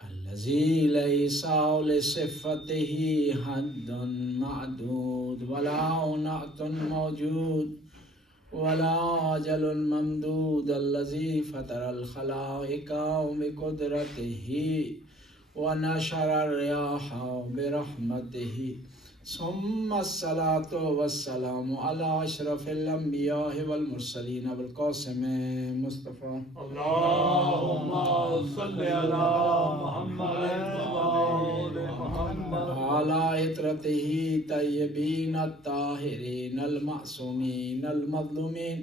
الذي ليس لصفته حد معدود ولا نعت موجود ولا أجل ممدود الذي فطر الخلائق بقدرته ونشر الرياح برحمته ثم الصلاة والسلام على أشرف الأنبياء والمرسلين أبو القاسم مصطفى اللهم صل على محمد وآل محمد على عطرته طيبين الطاهرين المعصومين المظلومين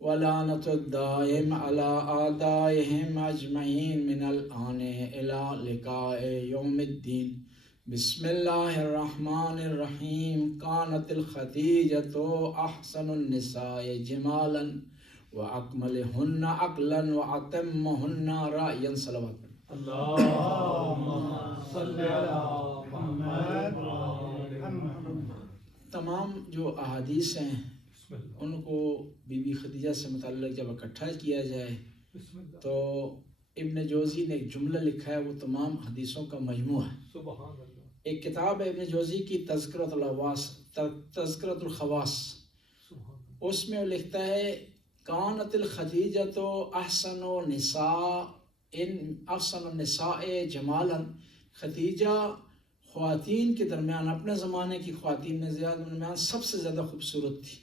ولعنة الدائم على أعدائهم أجمعين من الآن إلى لقاء يوم الدين. بسم الله الرحمن الرحيم. كانت الخديجة أحسن النساء جمالا وأكملهن عقلا وأتمهن رأيا. صلوات. اللهم صل على محمد وآل محمد. تمام جو احادیث ہیں ان کو بی بی خدیجہ سے متعلق جب اکٹھا کیا جائے تو ابن جوزی نے ایک جملہ لکھا ہے، وہ تمام حدیثوں کا مجموعہ ہے. سبحان اللہ. ایک کتاب ہے ابن جوزی کی تذکرۃ الخواص، اس میں وہ لکھتا ہے کانت الخدیجۃ احسن النساء جمالا. خدیجہ خواتین کے درمیان، اپنے زمانے کی خواتین میں درمیان سب سے زیادہ خوبصورت تھی.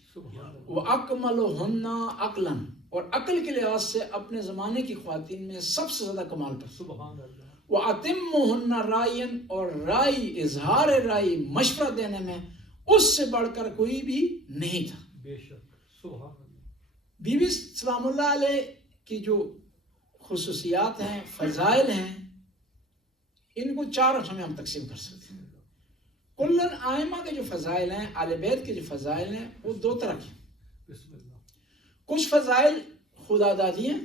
وہ اکملہن عقلا، اور عقل کے لحاظ سے اپنے زمانے کی خواتین میں سب سے زیادہ کمال پر. سبحان اللہ. وہ اتمہن رائین، اور رائی اظہار رائی مشورہ دینے میں اس سے بڑھ کر کوئی بھی نہیں تھا. بے شک. سبحان اللہ. بی بی سلام اللہ علیہ کی جو خصوصیات ہیں، فضائل ہیں، ان کو چار حصوں میں ہم تقسیم کر سکتے ہیں. کلن آئمہ کے جو فضائل ہیں، اہل بیت کے جو فضائل ہیں، وہ دو طرح کے. بسم اللہ. کچھ فضائل خدا دادی ہیں،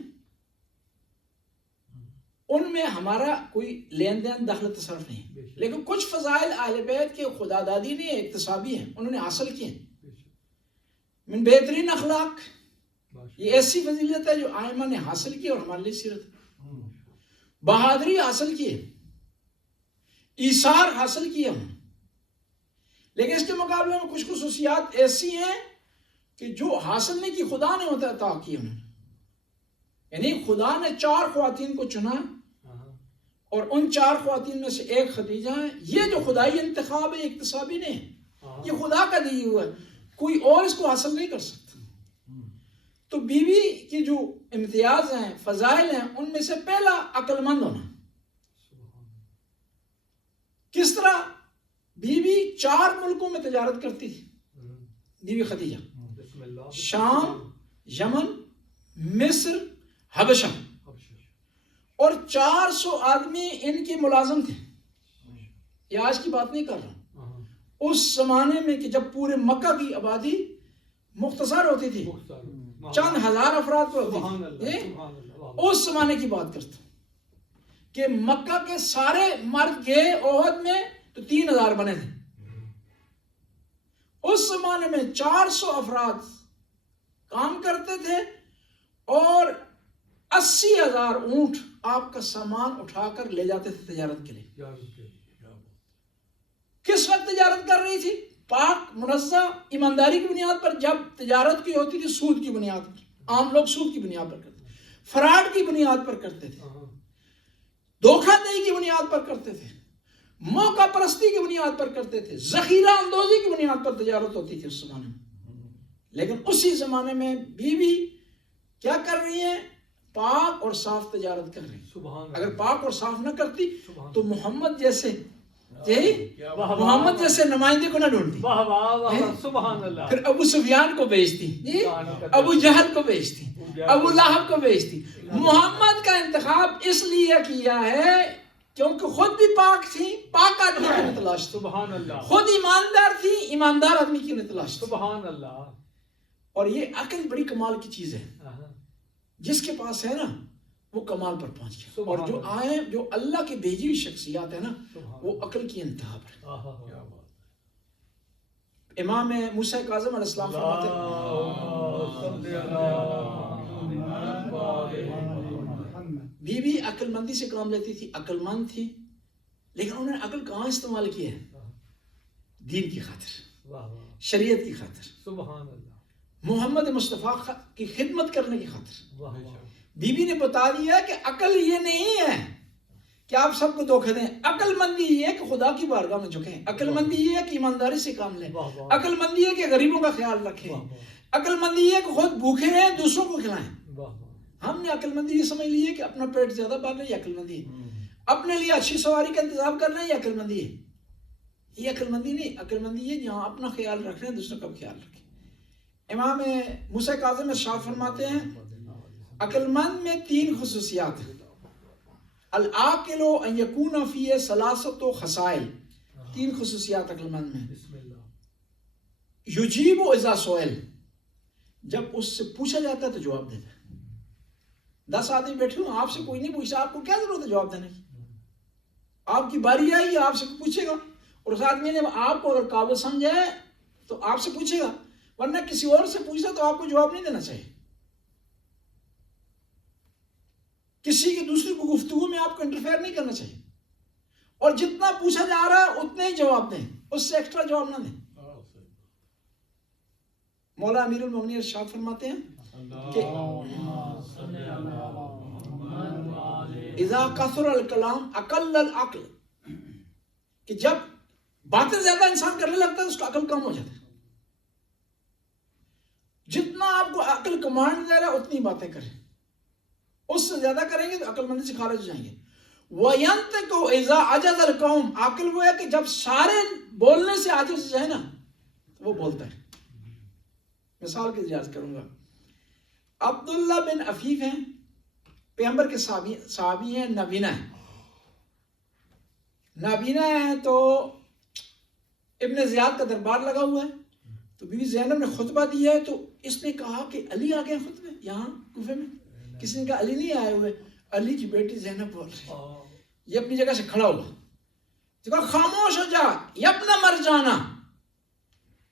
ان میں ہمارا کوئی لین دین دخل تصرف نہیں. لیکن کچھ فضائل اہل بیت کے خدا دادی نہیں، اکتسابی ہیں، انہوں نے حاصل کیے ہیں. من بہترین اخلاق، یہ ایسی فضیلت ہے جو آئمہ نے حاصل کی اور ہمارے لیے سیرت ہے. بہادری حاصل کی ہے، ایثار حاصل کیا ہوں. لیکن اس کے مقابلے میں کچھ خصوصیات ایسی ہیں کہ جو حاصل نہیں کی، خدا نے ہوتا عطا کی انہیں. یعنی خدا نے چار خواتین کو چنا اور ان چار خواتین میں سے ایک خدیجہ ہے. یہ جو خدائی انتخاب ہے، اکتسابی نہیں ہے، یہ خدا کا دی ہوا ہے، کوئی اور اس کو حاصل نہیں کر سکتا. تو بیوی کی جو امتیاز ہیں، فضائل ہیں، ان میں سے پہلا عقل مند ہونا. کس طرح؟ بیوی 4 ملکوں میں تجارت کرتی تھی بیوی خدیجہ، شام، یمن، مصر، حبشہ، اور 400 آدمی ان کے ملازم تھے. یہ آج کی بات نہیں کر رہا، اس زمانے میں کہ جب پورے مکہ کی آبادی مختصر ہوتی تھی، چند ہزار افراد پر ہوتی تھی. اس زمانے کی بات کرتا ہوں کہ مکہ کے سارے مرد گئے احد میں تو 3000 بنے تھے. اس زمانے میں 400 افراد کام کرتے تھے اور 80,000 اونٹ آپ کا سامان اٹھا کر لے جاتے تھے تجارت کے لیے. کس وقت تجارت کر رہی تھی؟ پاک منزہ ایمانداری کی بنیاد پر. جب تجارت کی ہوتی تھی سود کی بنیاد پر، عام لوگ سود کی بنیاد پر کرتے تھے، فراڈ کی بنیاد پر کرتے تھے، دھوکہ دہی کی بنیاد پر کرتے تھے، موقع پرستی کی بنیاد پر کرتے تھے، ذخیرہ اندوزی کی بنیاد پر تجارت ہوتی تھی اس زمانے میں. لیکن اسی زمانے میں بیوی کیا کر رہی ہے؟ پاک اور صاف تجارت کر رہی ہے. اگر پاک اور صاف نہ کرتی تو محمد جیسے نمائندے کو نہ ڈھونڈتی، پھر ابو سفیان کو بیچتی، ابو جہل کو بیچتی، ابو لہب کو بیچتی. محمد کا انتخاب اس لیے کیا ہے کیونکہ خود بھی پاک تھی، پاک آدمی کی تلاش تھی. خود ایماندار تھی، ایماندار آدمی کی تلاش تھی. سبحان اللہ. اور یہ عقل بڑی کمال کی چیز ہے، جس کے پاس ہے نا وہ کمال پر پہنچ گیا. اور جو آئے، جو اللہ کی بھیجی ہوئی شخصیات ہے نا، وہ عقل کی انتہا پر. امام موسیٰ کاظم علیہ السلام فرماتے ہیں بی بی عقل مندی سے کام لیتی تھی، عقل مند تھی، لیکن انہوں نے عقل کہاں استعمال کی ہے؟ دین کی خاطر، واہ واہ شریعت کی خاطر، سبحان اللہ محمد مصطفیٰ کی خدمت کرنے کی خاطر۔ واہ واہ بی بی نے بتا دیا کہ عقل یہ نہیں ہے کہ آپ سب کو دھوکہ دیں، عقل مندی یہ ہے کہ خدا کی بارگاہ میں جھکیں، عقل مندی یہ ہے کہ ایمانداری سے کام لیں، عقل مندی ہے کہ غریبوں کا خیال رکھیں، عقل مندی یہ ہے کہ خود بھوکے رہیں دوسروں کو کھلائیں۔ ہم نے عقل مندی یہ سمجھ لی ہے کہ اپنا پیٹ زیادہ بھر لیں، یہ عقل مندی ہے، اپنے لیے اچھی سواری کا انتظام کر لیں، یہ عقل مندی ہے۔ یہ عقل مندی نہیں، عقل مندی یہ جہاں اپنا خیال رکھ رہے ہیں دوسروں کا بھی خیال رکھیں۔ امام موسیٰ کاظم ارشاد فرماتے ہیں عقل مند میں 3 خصوصیات ہیں، العاقل ان یکون فیہ ثلاثۃ خصائل، 3 خصوصیات عقل مند میں۔ بسم اللہ یجیب اذا سئل، جب اس سے پوچھا جاتا ہے تو جواب دیتا ہے۔ 10 آدمی بیٹھے ہوں، آپ سے کوئی نہیں پوچھا، آپ کو کیا ضرورت ہے جواب دینے کی؟ آپ کی باری آئی، آپ سے پوچھے گا، اور اس آدمی نے آپ کو اگر قابل سمجھا ہے تو آپ سے پوچھے گا، ورنہ کسی اور سے پوچھتا تو آپ کو جواب نہیں دینا چاہیے۔ کسی کی دوسری کو گفتگو میں آپ کو انٹرفیئر نہیں کرنا چاہیے، اور جتنا پوچھا جا رہا ہے اتنے ہی جواب دیں، اس سے ایکسٹرا جواب نہ دیں۔ مولا امیر المومنین ارشاد فرماتے ہیں کہ اذا کثر الکلام اقل العقل، کہ جب باتیں زیادہ انسان کرنے لگتا ہے اس کا عقل کم ہو جاتا ہے۔ جتنا آپ کو عقل کمانڈ دے رہا ہے اتنی باتیں کریں، اس سے زیادہ کریں گے تو عقل مندی سے خارج ہو جائیں گے۔ وَيَنْتِقُ إِذَا عَجَزَ الْقَوْمُ، عقل وہ ہے کہ جب سارے بولنے سے عاجز ہو جائے نا تو وہ بولتا ہے۔ مثال کے ذریعے کروں گا، عبداللہ بن عفیف ہیں، پیغمبر کے صحابی ہیں، نابینا ہیں۔ نابینا ہیں تو ابن زیاد کا دربار لگا ہوا ہے، تو بی بی زینب نے خطبہ دیا ہے، تو اس نے کہا کہ علی آ گئے خطبے یہاں کوفے میں۔ کسی نے کہا علی نہیں آئے ہوئے، علی کی بیٹی زینب بول رہی۔ یہ اپنی جگہ سے کھڑا ہوا، تو کہا خاموش ہو جا یبن مرجانا۔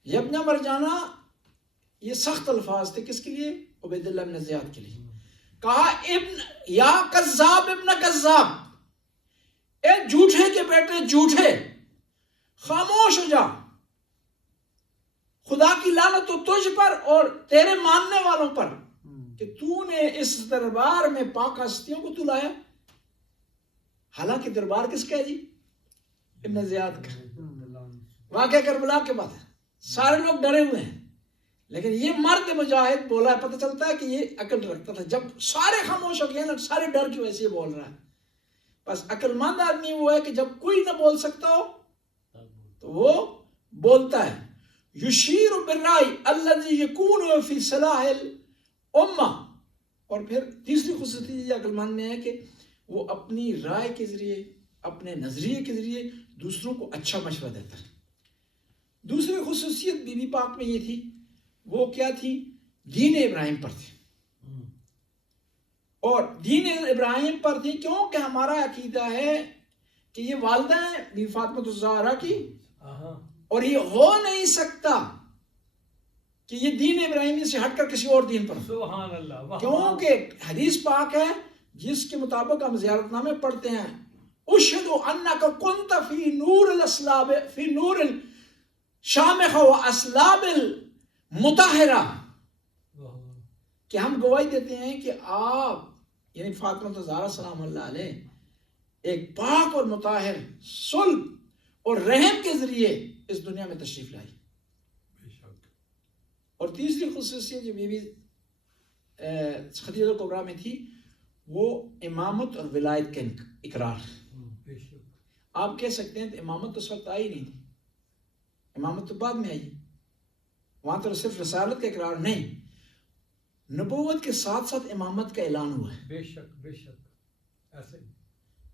یبن مرجانا یہ سخت الفاظ تھے، کس کے لیے؟ عبید اللہ بن زیاد کے لیے۔ کہا ابن یا کذاب ابن کذاب، اے جھوٹے کے بیٹے جھوٹے، خاموش ہو جا، خدا کی لعنت تو تجھ پر اور تیرے ماننے والوں پر کہ تو نے اس دربار میں پاک ہستیوں کو تو لایا۔ حالانکہ دربار کس کا ہے جی؟ ابن زیاد کا۔ واقعہ کربلا کے بعد سارے لوگ ڈرے ہوئے ہیں، لیکن یہ مرد مجاہد بولا ہے، پتہ چلتا ہے کہ یہ عقل رکھتا تھا۔ جب سارے خاموش ہو گئے نا، سارے ڈر کی وجہ سے یہ بول رہا ہے۔ بس عقل مند آدمی وہ ہے کہ جب کوئی نہ بول سکتا ہو تو وہ بولتا ہے۔ یشیر بالرأی الذی یکون فی صلاح الامہ، اور پھر تیسری خصوصیت یہ عقل مند میں ہے کہ وہ اپنی رائے کے ذریعے، اپنے نظریے کے ذریعے دوسروں کو اچھا مشورہ دیتا ہے۔ دوسری خصوصیت بی بی پاک میں یہ تھی، وہ کیا تھی؟ دین ابراہیم پر تھی، اور دین ابراہیم پر تھی کیوں کہ ہمارا عقیدہ ہے کہ یہ والدہ ہیں بی فاطمہ الزہرا کی، اور یہ ہو نہیں سکتا کہ یہ دین ابراہیمی سے ہٹ کر کسی اور دین پر، سبحان اللہ، کیونکہ حدیث پاک ہے جس کے مطابق ہم زیارت نامے پڑھتے ہیں، اشہد انک کنت فی نور الاسلاب فی نور الشامخ و اسلاب المطہرہ، کہ ہم گواہی دیتے ہیں کہ آپ یعنی فاطمہ الزہرا سلام اللہ علیہ ایک پاک اور مطہر صلب اور رحم کے ذریعے اس دنیا میں تشریف لائی۔ اور تیسری خصوصیت جو بی بی خدیجہ کبریٰ میں تھی وہ امامت اور ولایت کا اقرار۔ آپ کہہ سکتے ہیں امامت تو اس وقت آئی نہیں تھی، امامت تو بعد میں آئی، وہاں تو صرف رسالت کا اقرار نہیں، نبوت کے ساتھ ساتھ امامت کا اعلان ہوا ہے۔ بے شک بے شک، ایسے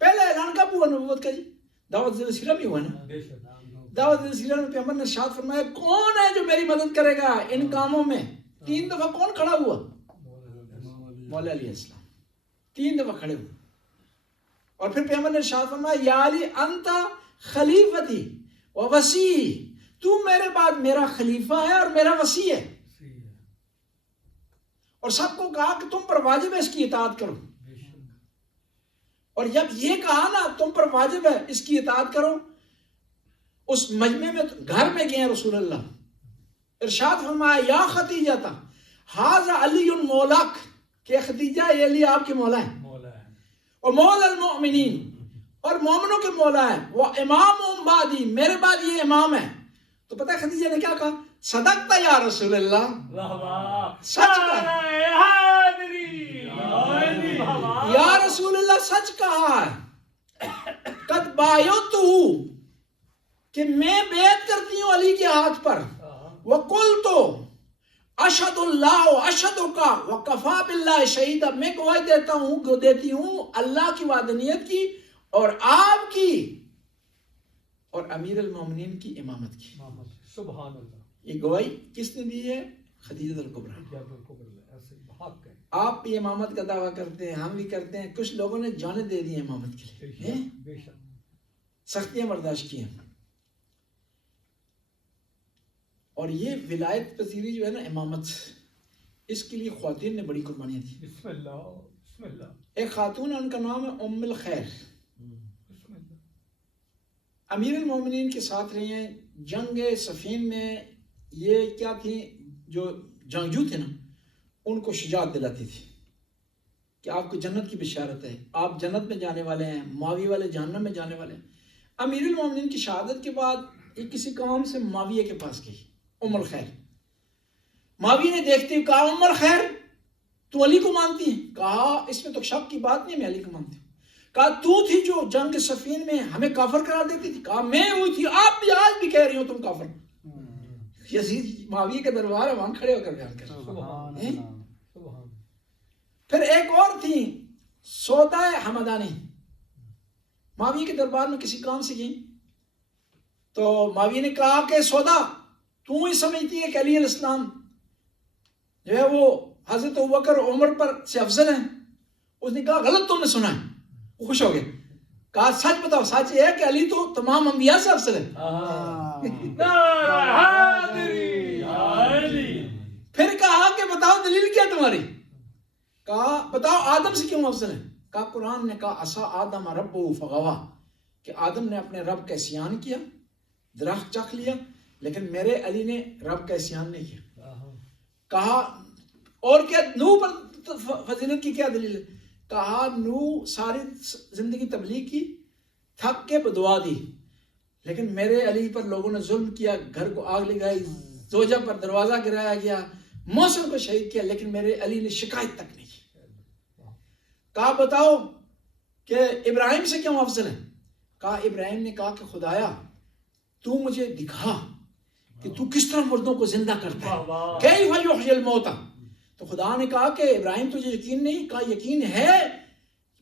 پہلا اعلان کب ہوا نبوت کا جی؟ دعوت ذی السیرہ میں ہوا نا۔ بے شک، دعوت ذی السیرہ میں پیغمبر نے ارشاد فرمایا کون ہے جو میری مدد کرے گا ان کاموں میں؟ 3 دفعہ کون کھڑا ہوا؟ مولا علیہ السلام 3 دفعہ کھڑے ہوئے، اور پھر پیغمبر نے ارشاد فرمایا یا علی انت خلیفتی و وصی، تو میرے بعد میرا خلیفہ ہے اور میرا وصی ہے، اور سب کو کہا کہ تم پر واجب ہے اس کی اطاعت کرو۔ اور جب یہ کہا نا تم پر واجب ہے اس کی اطاعت کرو، اس مجمع میں گھر میں گئے رسول اللہ، ارشاد فرمایا یا خدیجہ تھا ھذا علی مولاک، کہ خدیجہ یہ علی آپ کے مولا ہیں، مولا ہے اور مولا المؤمنین، اور مومنوں کے مولا ہے، وہ امام بعدی، میرے بعد یہ امام ہے۔ تو پتہ ہے خدیجہ نے کیا کہا؟ صدقتا یا رسول اللہ، واہ واہ سچ کہا حاضری واہ واہ یا رسول اللہ، سچ کہا ہے۔ قد بایعتہ، کہ میں بیعت کرتی ہوں علی کے ہاتھ پر، وقلت اشہد اللہ اشہدک وکفی باللہ شہیدا، میں گواہی دیتی ہوں اللہ کی وحدانیت کی اور آپ کی اور امیر المومنین کی امامت کی۔ سبحان اللہ، یہ گواہی کس نے دی ہے؟ خدیجہ الکبریٰ۔ کیا بالکل ایسے حق ہے، آپ بھی امامت کا دعویٰ کرتے ہیں، ہم بھی کرتے ہیں، کچھ لوگوں نے جانیں دے دی امامت کے لیے، بے شک سختیاں برداشت کی ہیں۔ اور یہ ولایت پذیری جو ہے نا امامت، اس کے لیے خواتین نے بڑی قربانیاں دی۔ بسم اللہ بسم اللہ ایک خاتون ہے، ان کا نام ہے ام الخیر، بسم اللہ، امیر المومنین کے ساتھ رہی ہیں جنگ صفین میں۔ یہ کیا تھی، جو جنگجو تھے نا، ان کو شجاعت دلاتی تھی کہ آپ کو جنت کی بشارت ہے، آپ جنت میں جانے والے ہیں، معاویہ والے جہنم میں جانے والے ہیں۔ امیر المومنین کی شہادت کے بعد یہ کسی کام سے معاویہ کے پاس گئی، ام الخیر۔ معاویہ نے دیکھتے ہوئے کہا ام الخیر تو علی کو مانتی ہے؟ کہا اس میں تو شک کی بات نہیں، میں علی کو مانتی ہوں۔ کہا تو تھی جو جنگ صفین میں ہمیں کافر قرار دیتی تھی؟ کہا میں ہوئی تھی، آپ بھی آج بھی کہہ رہی ہو تم کافر۔ یزید معاویہ کے دربار ہے، وہاں کھڑے ہو کر بیان کر۔ سبحان ہیں؟ سبحان پھر ایک اور تھی سودا حمدانی، معاویہ کے دربار میں کسی کام سے گئی، تو معاویہ نے کہا کہ سودا تو ہی سمجھتی ہے کہ علی علیہ السلام جو ہے وہ حضرت ابوبکر عمر پر سے افضل ہیں؟ اس نے کہا غلط تم نے سنا ہے۔ وہ خوش ہو گئے، کہا سچ بتاؤ، سچ یہ ہے کہ علی تو تمام انبیاء سے افضل ہے؟ حاضری علی، پھر کہا کہ بتاؤ دلیل کیا تمہاری؟ کہا بتاؤ آدم سے کیوں افضل ہے؟ کہا قرآن نے کہا عصا آدم ربہ فغوا، کہ آدم نے اپنے رب کا عصیان کیا، درخت چکھ لیا، لیکن میرے علی نے رب کا عصیان نہیں کیا۔ کہا اور کیا نوح پر فضیلت کی کیا دلیل ہے؟ کہا نوح ساری زندگی تبلیغ کی، تھک کے بدعا دی، لیکن میرے علی پر لوگوں نے ظلم کیا، گھر کو آگ لگائی، زوجہ پر دروازہ گرایا گیا، موسم کو شہید کیا، لیکن میرے علی نے شکایت تک نہیں کی۔ کہا بتاؤ کہ ابراہیم سے کیوں افضل ہے؟ کہا ابراہیم نے کہا کہ خدایا تو مجھے دکھا کہ تو کس طرح مردوں کو زندہ کرتا ہے، کیف یحیی الموتى۔ تو خدا نے کہا کہ ابراہیم تجھے یقین نہیں؟ کہا یقین ہے،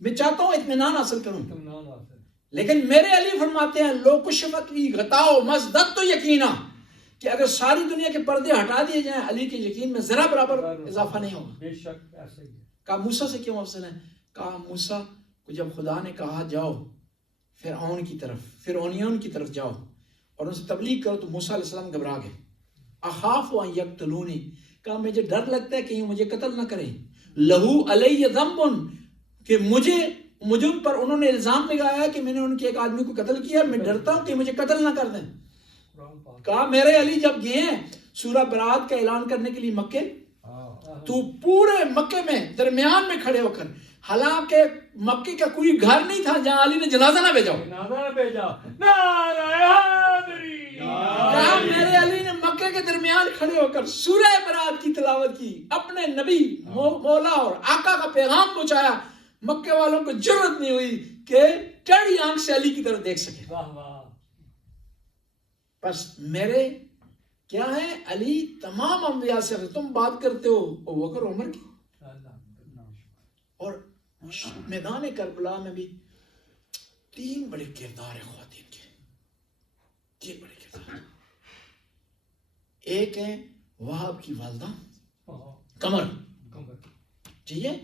میں چاہتا ہوں اطمینان حاصل کروں، لیکن میرے علی فرماتے ہیں لو کشفت لی غطاء مزددت یقینا، کہ اگر ساری دنیا کے پردے ہٹا دیے جائیں علی کے یقین میں ذرا برابر اضافہ نہیں ہوگا۔ بے شک ایسا ہی ہے۔ کہا موسیٰ سے کیوں افضل ہیں؟ کہا موسیٰ کو جب خدا نے کہا جاؤ فرعون کی طرف، فرعونیوں کی طرف جاؤ اور ان سے تبلیغ کرو، تو موسیٰ علیہ السلام گھبرا گئے، اخاف ان یقتلونی، کہا مجھے ڈر لگتا ہے کہیں مجھے قتل نہ کریں، لہو علی ذنب، کہ مجھے ان پر انہوں نے الزام لگایا کہ میں نے ان کے ایک آدمی کو قتل کیا، میں ڈرتا ہوں کہ مجھے قتل نہ کر دیں۔ کہا میرے علی جب گئے ہیں سورہ برات کا اعلان کرنے کے لیے مکے، تو پورے مکے میں درمیان میں کھڑے ہو کر، حالانکہ مکے کا کوئی گھر نہیں تھا جہاں علی نے جنازہ نہ بھیجا ہو، کہا میرے علی نے مکے کے درمیان کھڑے ہو کر سورہ برات کی تلاوت کی، اپنے نبی مولا اور آقا کا پیغام پہنچایا۔ مکے والوں کو جرت نہیں ہوئی کہ ٹیڑھی آنکھ سے علی کی طرف دیکھ سکے۔ بس میرے کیا ہے، علی تمام انبیاء سے، تم بات کرتے ہو ابوبکر عمر کی، اور میدان کربلا میں بھی 3 بڑے کردار ہیں خواتین کے، 3 بڑے کردار۔ ایک ہے وہاب کی والدہ قمر، ٹھیک ہے،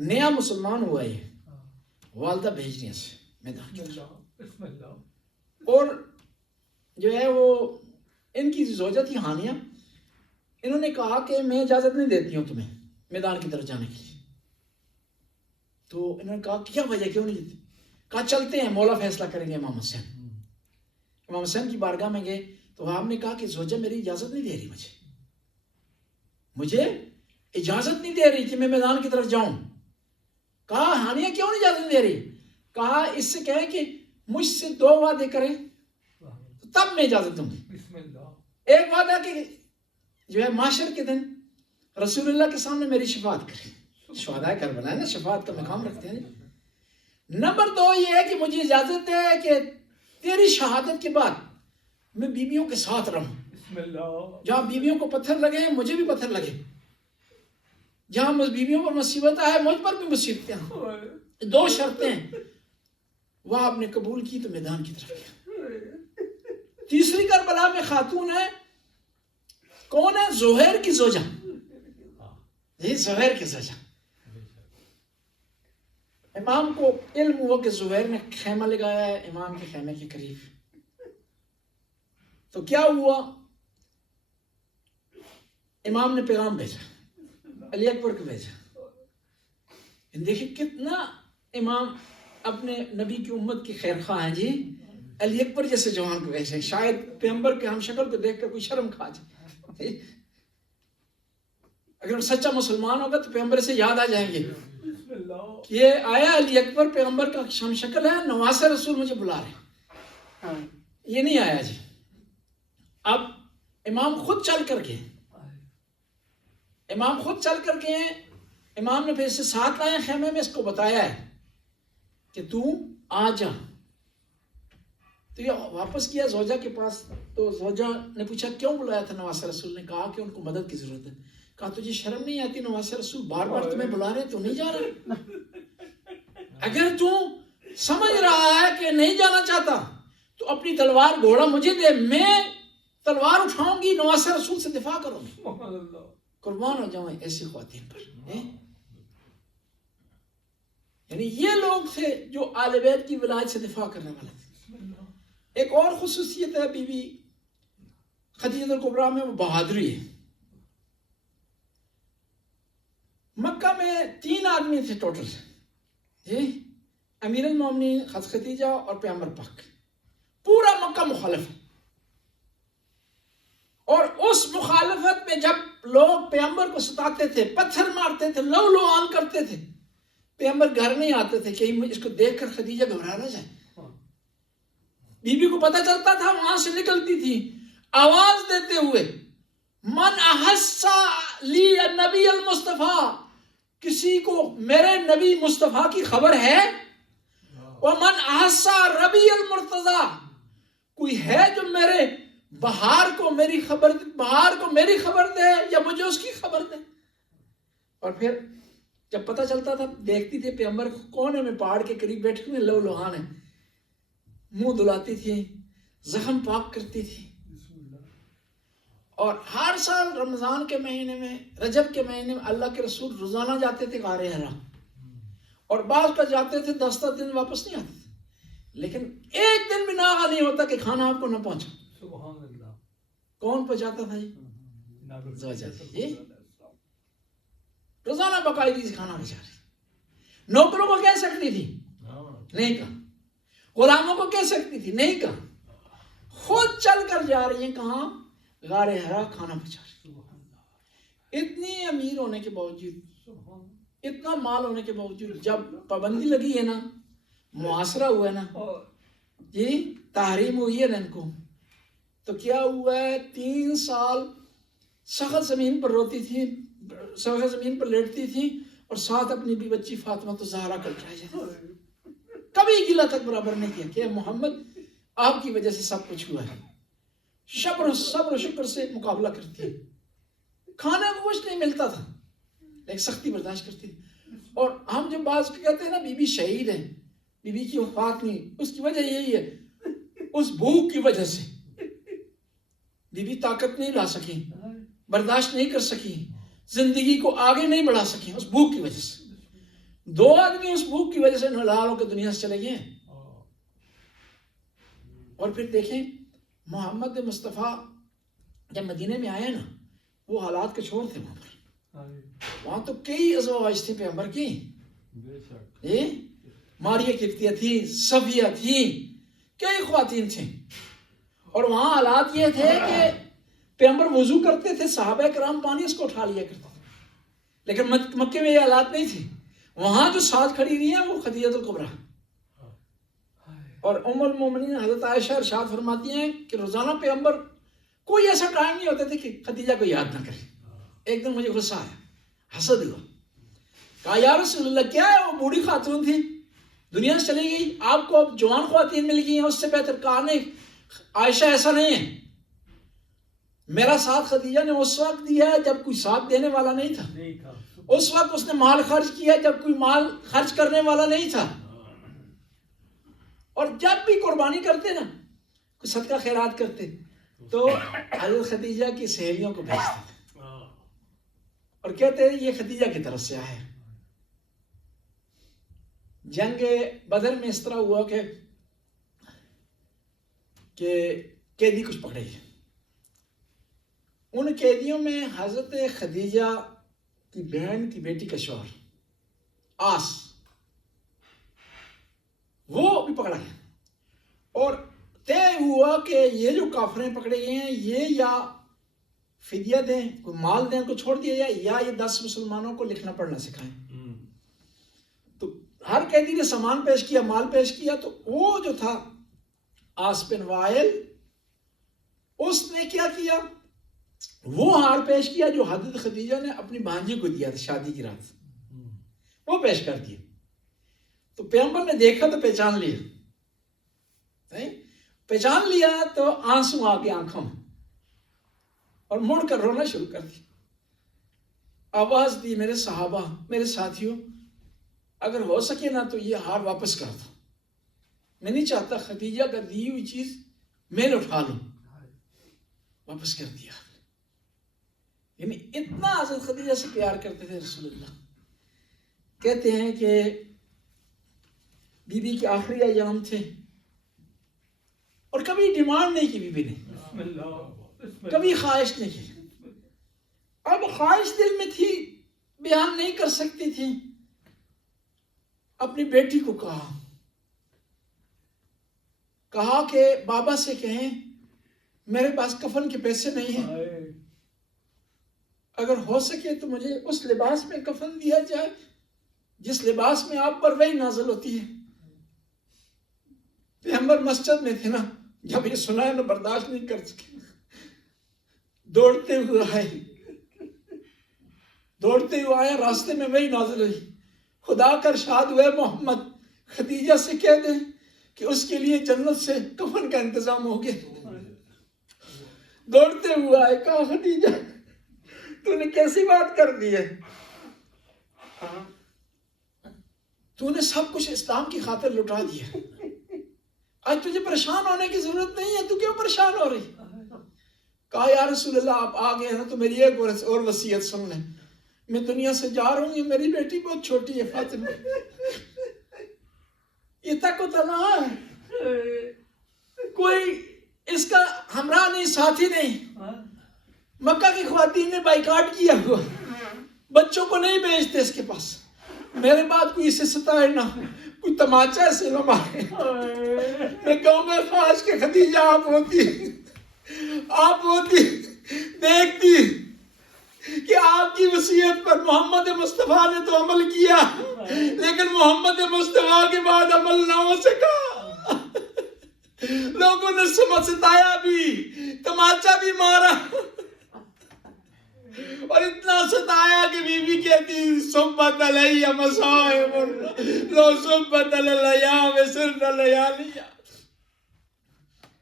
نیا مسلمان ہوا ہے، والدہ بھیج رہی ہیں سے میدان کی طرف، اور جو ہے وہ ان کی زوجہ تھی ہانیہ، انہوں نے کہا کہ میں اجازت نہیں دیتی ہوں تمہیں میدان کی طرف جانے کے لیے۔ تو انہوں نے کہا کیا وجہ، کیوں نہیں دیتی؟ کہا چلتے ہیں مولا فیصلہ کریں گے امام حسین. امام حسین کی بارگاہ میں گئے تو آپ نے کہا کہ زوجہ میری اجازت نہیں دے رہی, مجھے اجازت نہیں دے رہی کہ میں میدان کی طرف جاؤں. کہا ہانیہ کیوں نہیں اجازت دے رہی؟ کہا اس سے کہیں کہ مجھ سے 2 وعدے کریں تب میں اجازت دوں گی. بسم اللہ. ایک وعدہ کہ جو ہے معاشر کے دن رسول اللہ کے سامنے میری شفاعت کریں. شہدائے کربلا ہے نا, شفاعت کا مقام رکھتے ہیں. نمبر 2 یہ ہے کہ مجھے اجازت ہے کہ تیری شہادت کے بعد میں بیویوں کے ساتھ رہوں. بسم اللہ. جہاں بیویوں کو پتھر لگے مجھے بھی پتھر لگے, جہاں بیویوں پر مصیبت آئے مجھ پر بھی مصیبتیں آئیں. 2 شرطیں وہ آپ نے قبول کی تو میدان کی طرف گیا. تیسری کربلا میں خاتون ہے, کون ہے؟ زہیر کی زوجہ. یہ زہیر کی زوجہ. امام کو علم ہوا کہ زہیر نے خیمہ لگایا ہے امام کے خیمے کے قریب. تو کیا ہوا؟ امام نے پیغام بھیجا, علی اکبر کو بھیجا. دیکھیں کتنا امام اپنے نبی کی امت کی خیر خواہ ہیں جی. علی اکبر جیسے جوان کو بھیجے, شاید پیغمبر کے ہم شکل کو دیکھ کر کوئی شرم کھا جائے. اگر وہ سچا مسلمان ہوگا تو پیغمبر سے یاد آ جائیں گے یہ آیا علی اکبر پیغمبر کا ہم شکل ہے, نواسہ رسول مجھے بلا رہے ہیں. یہ نہیں آیا جی. اب امام خود چل کر گئے, امام خود چل کر گئے. امام نے پھر اسے ساتھ لائے خیمے میں, اس کو بتایا ہے کہ تو آ جا. تو یہ واپس کیا زوجہ کے پاس. تو زوجہ نے پوچھا کیوں بلایا تھا نواسہ رسول نے؟ کہا کہ ان کو مدد کی ضرورت ہے. کہا تجھے شرم نہیں آتی؟ نواسہ رسول بار بار تمہیں بلا رہے تو نہیں جا رہا. اگر تو سمجھ رہا ہے کہ نہیں جانا چاہتا تو اپنی تلوار گھوڑا مجھے دے, میں تلوار اٹھاؤں گی, نواسہ رسول سے دفاع کروں گی. قربان ہو جاؤں ایسی خواتین پر. یعنی یہ لوگ تھے جو آل بیت کی ولایت سے دفاع کرنے والے تھے. ایک اور خصوصیت ہے بی بی خدیجہ الکبریٰ میں, وہ بہادری ہے. مکہ میں 3 آدمی تھے ٹوٹل جی, امیر المومنین, خدیجہ اور پیغمبر پاک. پورا مکہ مخالف ہے. اور اس مخالفت میں جب لوگ پیغمبر کو ستاتے تھے, پتھر مارتے تھے, لو لوان کرتے تھے, پیغمبر گھر نہیں آتے تھے کہ اس کو دیکھ کر خدیجہ گھبرا نہ جائے. بی بی کو پتہ چلتا تھا, وہاں سے نکلتی تھی آواز دیتے ہوئے, من احس لی النبی المصطفیٰ, کسی کو میرے نبی مصطفیٰ کی خبر ہے؟ ومن احس ربی المرتضیٰ, کوئی ہے جو میرے بہار کو میری خبر دے یا مجھے اس کی خبر دے. اور پھر جب پتہ چلتا تھا دیکھتی تھی پیغمبر کون ہے, میں پہاڑ کے قریب بیٹھی ہوں, لو لوہان ہے, منہ دھلاتی تھی, زخم پاک کرتی تھی. اور ہر سال رمضان کے مہینے میں, رجب کے مہینے میں اللہ کے رسول روزانہ جاتے تھے غار حرا, اور بعض کا جاتے تھے 10 دن واپس نہیں آتے تھے. لیکن ایک دن بھی ناغہ نہیں ہوتا کہ کھانا آپ کو نہ پہنچا. سبحان اللہ. کون پہنچاتا تھا جی؟ زوجہ جی, روزانہ باقاعدگی سے کھانا بچا رہی. نوکروں کو کہہ سکتی تھی, نہیں کہا. غلاموں کو کہہ سکتی تھی, نہیں کہا. خود چل کر جا رہی ہیں, کہاں؟ غار حرا, کھانا بچا رہی. اتنی امیر ہونے کے باوجود, اتنا مال ہونے کے باوجود, جب پابندی لگی ہے نا, محاصرہ ہوا ہے نا جی, تحریم ہوئی ہے نا ان کو, تو کیا ہوا ہے 3 سال سخت زمین پر روتی تھی, سخت زمین پر لیٹتی تھی, اور ساتھ اپنی بھی بچی فاطمہ تو زہرا کر اٹھائی جاتی. کبھی گلہ تک برابر نہیں کیا کہ محمد آپ کی وجہ سے سب کچھ ہوا ہے. صبر و شکر سے مقابلہ کرتی ہے. کھانے کو کچھ نہیں ملتا تھا لیکن سختی برداشت کرتی تھی. اور ہم جب بعض کہتے ہیں نا بی بی شہید ہے, بی بی کی وفات نہیں, اس کی وجہ یہی ہے, اس بھوک کی وجہ سے بی بی طاقت نہیں لا سکی, برداشت نہیں کر سکی, زندگی کو آگے نہیں بڑھا سکی اس بھوک کی وجہ سے. 2 آدمی اس بھوک کی وجہ سے نالال ہو کے دنیا سے چلے گئے. اور پھر دیکھیں محمد مصطفیٰ جب مدینے میں آئے نا, وہ حالات کچھ اور تھے وہاں پر. وہاں تو کئی ازواج تھے پیغمبر کی, ماریہ کفتیہ تھی، صفیہ تھی، کئی خواتین تھیں. اور وہاں حالات یہ تھے کہ پیغمبر وضو کرتے تھے، صحابہ کرام پانی اس کو اٹھا لیا کرتے تھے. لیکن مکے میں یہ حالات نہیں تھے. وہاں جو ساتھ کھڑی رہی ہیں وہ خدیجہ الکبریٰ. اور ام المومنین حضرت عائشہ ارشاد فرماتی ہیں کہ روزانہ پیغمبر کوئی ایسا ٹائم نہیں ہوتا تھا کہ خدیجہ کو یاد نہ کرے. ایک دن مجھے غصہ آیا، حسد ہوا. کہا یا رسول اللہ کیا ہے، وہ بوڑھی خاتون تھی، دنیا سے چلی گئی، آپ کو اب جوان خواتین مل گئی ہیں، اس سے بہتر. کہا نہیں عائشہ ایسا نہیں ہے، میرا ساتھ خدیجہ نے اس وقت دیا ہے جب کوئی ساتھ دینے والا نہیں تھا. اس وقت اس نے مال خرچ کیا جب کوئی مال خرچ کرنے والا نہیں تھا. اور جب بھی قربانی کرتے نا، کوئی صدقہ خیرات کرتے تو حضرت خدیجہ کی سہیلیوں کو بھیجتے تھے اور کہتے ہیں یہ خدیجہ کی طرف سے آیا ہے. جنگ بدر میں اس طرح ہوا کہ قیدی کچھ پکڑے گئے. ان قیدیوں میں حضرت خدیجہ کی بہن کی بیٹی کا شوہر آس، وہ بھی پکڑا گیا. اور طے ہوا کہ یہ جو کافریں پکڑے گئے ہیں یہ یا فدیہ دیں، کوئی مال دیں، کو چھوڑ دیا جائے، یا یہ 10 مسلمانوں کو لکھنا پڑھنا سکھائیں. تو ہر قیدی نے سامان پیش کیا، مال پیش کیا. تو وہ جو تھا آس بن وائل، اس نے کیا کیا، وہ ہار پیش کیا جو حضرت خدیجہ نے اپنی بھانجی کو دیا تھا شادی کی رات، وہ پیش کر دیا. تو پیغمبر نے دیکھا تو پہچان لیا تو آنسو آ کے آنکھوں میں اور مڑ کر رونا شروع کر دی. آواز دی میرے صحابہ، میرے ساتھیوں، اگر ہو سکے نا تو یہ ہار واپس کر دو. میں نہیں چاہتا خدیجہ کا دی ہوئی چیز میں نے اٹھا لوں. واپس کر دیا. یعنی اتنا حضرت خدیجہ سے پیار کرتے تھے رسول اللہ. کہتے ہیں کہ بی بی کے آخری ایام تھے اور کبھی ڈیمانڈ نہیں کی بی بی نے، کبھی خواہش نہیں کی. اب خواہش دل میں تھی، بیان نہیں کر سکتی تھی. اپنی بیٹی کو کہا کہ بابا سے کہیں میرے پاس کفن کے پیسے نہیں ہیں، اگر ہو سکے تو مجھے اس لباس میں کفن دیا جائے جس لباس میں آپ پر وحی نازل ہوتی ہے. پیغمبر مسجد میں تھے نا، جب یہ سنا ہے نا برداشت نہیں کر سکے، دوڑتے ہوئے آئے. راستے میں وحی نازل ہوئی، خدا کا ارشاد ہوا محمد خدیجہ سے کہہ دیں کہ اس کے لیے جنت سے کفن کا انتظام ہو گیا. دوڑتے ہوئے آئے، کہا خدیجہ تو نے کیسی بات کر دی ہے، تو نے سب کچھ اسلام کی خاطر لٹا دیا، آج تجھے پریشان ہونے کی ضرورت نہیں ہے، تو کیوں پریشان ہو رہی. کہا یا رسول اللہ آپ آ گئے ہیں تو میری ایک اور وصیت سن لیں. میں دنیا سے جا رہا ہوں، یہ میری بیٹی بہت چھوٹی ہے فاطمہ، یہ تک و تنہا ہے، کوئی اس کا ہمراہ نہیں، ساتھی نہیں. مکہ کی خواتین نے بائیکاٹ کیا ہوا، بچوں کو نہیں بھیجتے اس کے پاس. میرے بعد کوئی اسے ستائے نہ، کوئی تماچا ایسے نہ مارے. میں کہوں گا خواہش کہ خدیجہ آپ ہوتی دیکھتی کہ آپ کی وصیت پر محمد مصطفیٰ نے تو عمل کیا، لیکن محمد مصطفیٰ کے بعد عمل نہ ہو سکا. لوگوں نے ستایا بھی، تماچا بھی مارا، اور اتنا ستایا کہ بی بی کہتی صبت علیہ مصائب لو صبت علیہ وسرن لیالیا.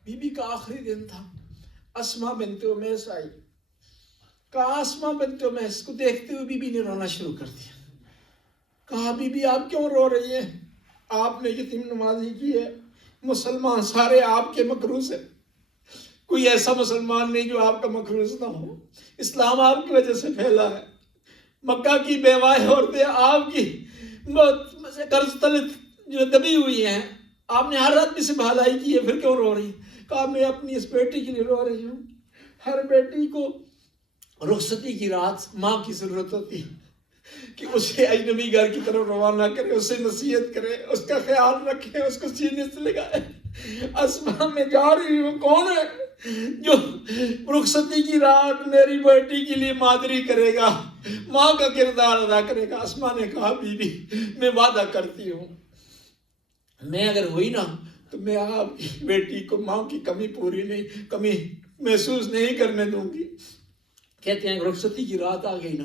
بی بی کا آخری دن تھا. اسماء بنت امیس آئی. کہا اسماء بنت امیس کو دیکھتے ہوئے بی بی نے رونا شروع کر دیا. کہا بی بی آپ کیوں رو رہی ہیں؟ آپ نے یتیم نوازی کی ہے، مسلمان سارے آپ کے مکروز ہیں، کوئی ایسا مسلمان نہیں جو آپ کا مکروز نہ ہو. اسلام آپ کی وجہ سے پھیلا ہے. مکہ کی بیوائیں عورتیں آپ کی قرض تلے جو دبی ہوئی ہیں، آپ نے ہر آدمی سے بھلائی کی ہے، پھر کیوں رو رہی؟ کہا میں اپنی اس بیٹی کے لیے رو رہی ہوں. ہر بیٹی کو رخصتی کی رات ماں کی ضرورت ہوتی ہے. کہ اسے اجنبی گھر کی طرف روانہ کرے، اسے نصیحت کرے، اس کا خیال رکھے، اس کو سینے سے لگائے۔ اسما میں جا رہی ہوں، کون ہے جو رخصتی کی رات میری بیٹی کے لیے مادری کرے گا، ماں کا کردار ادا کرے گا؟ اسما نے کہا بی بی میں وعدہ کرتی ہوں میں اگر ہوئی نا تو میں آپ کی بیٹی کو ماں کی کمی محسوس نہیں کرنے دوں گی۔ کہتے ہیں رخصتی کی رات آ گئی نا،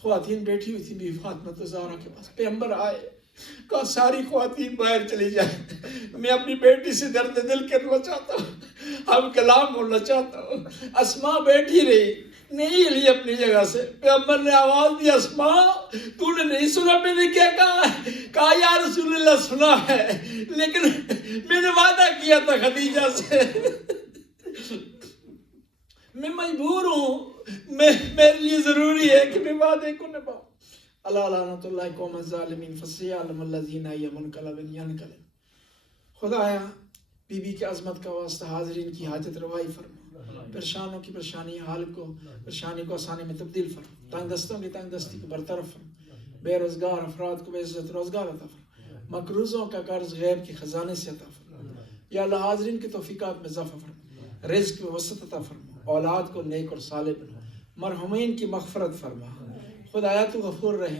خواتین بیٹھی ہوئی تھی بی فاطمہ زہرا کے پاس، پیغمبر آئے، کہا ساری خواتین باہر چلی جائیں، میں اپنی بیٹی سے درد دل کرنا چاہتا ہوں، اب کلام بولنا چاہتا ہوں۔ اسما بیٹھی رہی، نہیں ہلی اپنی جگہ سے۔ پیغمبر نے آواز دی، اسما تو نے نہیں سنا میں نے کیا کہا ہے؟ کہا یا رسول اللہ سنا ہے، لیکن میں نے وعدہ کیا تھا خدیجہ سے، میں مجبور ہوں، میرے لیے ضروری ہے کہ میں وعدے کو نبھاؤں۔ اللہ لعنت اللہ قوم الظالمین فسیعلم الذین منقلب ینقلب۔ خدایا بی بی کی عظمت کا واسطہ حاضرین کی حاجت روائی فرما، پریشانوں کی پریشانی کو آسانی میں تبدیل فرما، تنگ دستوں کی تنگ دستی کو برطرف فرما، بے روزگار افراد کو بے عزت روزگار عطا فرما، مقروضوں کا قرض غیب کے خزانے سے عطا فرما۔ یا اللہ حاضرین کی توفیقات میں اضافہ فرما، رزق میں وسعت عطا فرما، اولاد کو نیک اور صالح بنا، مرحومین کی مغفرت فرما۔ خدایا تو غفور رحیم